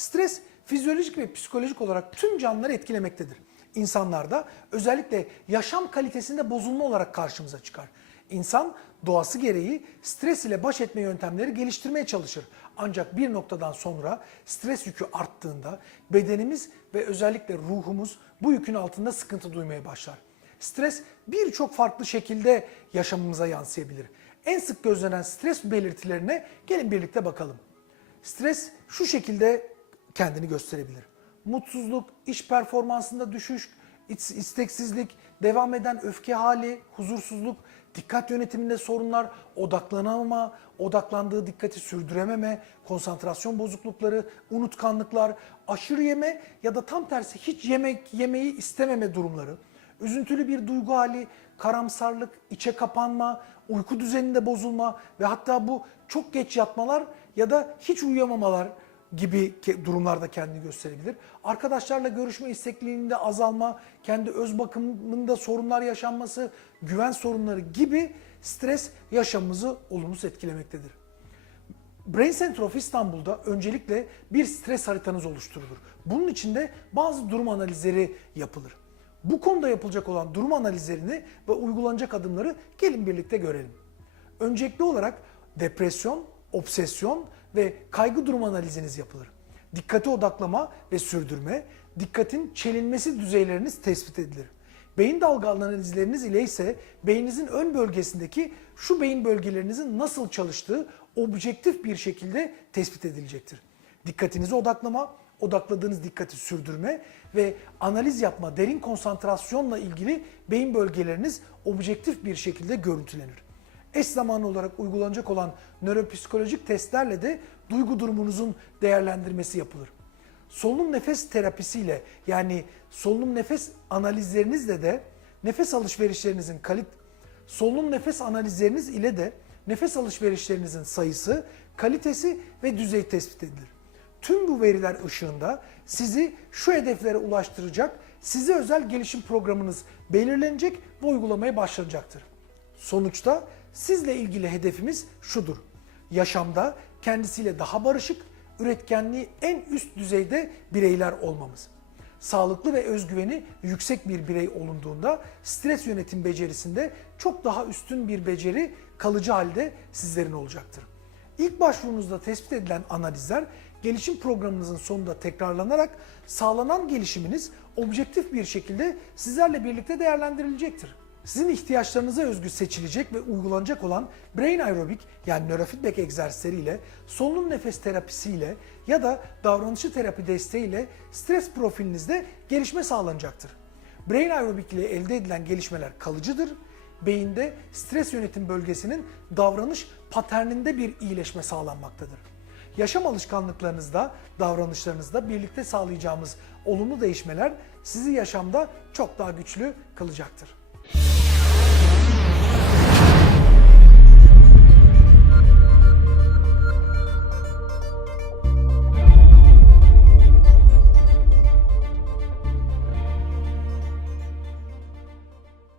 Stres fizyolojik ve psikolojik olarak tüm canlıları etkilemektedir. İnsanlarda özellikle yaşam kalitesinde bozulma olarak karşımıza çıkar. İnsan doğası gereği stres ile baş etme yöntemleri geliştirmeye çalışır. Ancak bir noktadan sonra stres yükü arttığında bedenimiz ve özellikle ruhumuz bu yükün altında sıkıntı duymaya başlar. Stres birçok farklı şekilde yaşamımıza yansıyabilir. En sık gözlenen stres belirtilerine gelin birlikte bakalım. Stres şu şekilde kendini gösterebilir. Mutsuzluk, iş performansında düşüş, isteksizlik, devam eden öfke hali, huzursuzluk, dikkat yönetiminde sorunlar, odaklanamama, odaklandığı dikkati sürdürememe, konsantrasyon bozuklukları, unutkanlıklar, aşırı yeme ya da tam tersi hiç yemek yemeyi istememe durumları, üzüntülü bir duygu hali, karamsarlık, içe kapanma, uyku düzeninde bozulma ve hatta bu çok geç yatmalar ya da hiç uyuyamamalar gibi durumlarda kendini gösterebilir. Arkadaşlarla görüşme istekliliğinde azalma, kendi öz bakımında sorunlar yaşanması, güven sorunları gibi stres yaşamımızı olumsuz etkilemektedir. Brain Center of İstanbul'da öncelikle bir stres haritanız oluşturulur. Bunun içinde bazı durum analizleri yapılır. Bu konuda yapılacak olan durum analizlerini ve uygulanacak adımları gelin birlikte görelim. Öncelikli olarak depresyon, obsesyon ve kaygı durum analiziniz yapılır. Dikkate odaklama ve sürdürme, dikkatin çelinmesi düzeyleriniz tespit edilir. Beyin dalga analizleriniz ile ise beyninizin ön bölgesindeki şu beyin bölgelerinizin nasıl çalıştığı objektif bir şekilde tespit edilecektir. Dikkatinizi odaklama, odakladığınız dikkati sürdürme ve analiz yapma, derin konsantrasyonla ilgili beyin bölgeleriniz objektif bir şekilde görüntülenir. Eş zamanlı olarak uygulanacak olan nöropsikolojik testlerle de duygu durumunuzun değerlendirmesi yapılır. Solunum nefes terapisiyle yani solunum nefes analizlerinizle de nefes alışverişlerinizin kalit solunum nefes analizleriniz ile de nefes alışverişlerinizin sayısı, kalitesi ve düzeyi tespit edilir. Tüm bu veriler ışığında sizi şu hedeflere ulaştıracak, size özel gelişim programınız belirlenecek ve uygulamaya başlanacaktır. Sonuçta sizle ilgili hedefimiz şudur. Yaşamda kendisiyle daha barışık, üretkenliği en üst düzeyde bireyler olmamız. Sağlıklı ve özgüveni yüksek bir birey olunduğunda stres yönetim becerisinde çok daha üstün bir beceri kalıcı halde sizlerin olacaktır. İlk başvurunuzda tespit edilen analizler gelişim programınızın sonunda tekrarlanarak sağlanan gelişiminiz objektif bir şekilde sizlerle birlikte değerlendirilecektir. Sizin ihtiyaçlarınıza özgü seçilecek ve uygulanacak olan Brain Aerobic yani nörofeedback egzersizleriyle, solunum nefes terapisiyle ya da davranışçı terapi desteğiyle stres profilinizde gelişme sağlanacaktır. Brain Aerobic ile elde edilen gelişmeler kalıcıdır. Beyinde stres yönetim bölgesinin davranış paterninde bir iyileşme sağlanmaktadır. Yaşam alışkanlıklarınızda, davranışlarınızda birlikte sağlayacağımız olumlu değişmeler sizi yaşamda çok daha güçlü kılacaktır.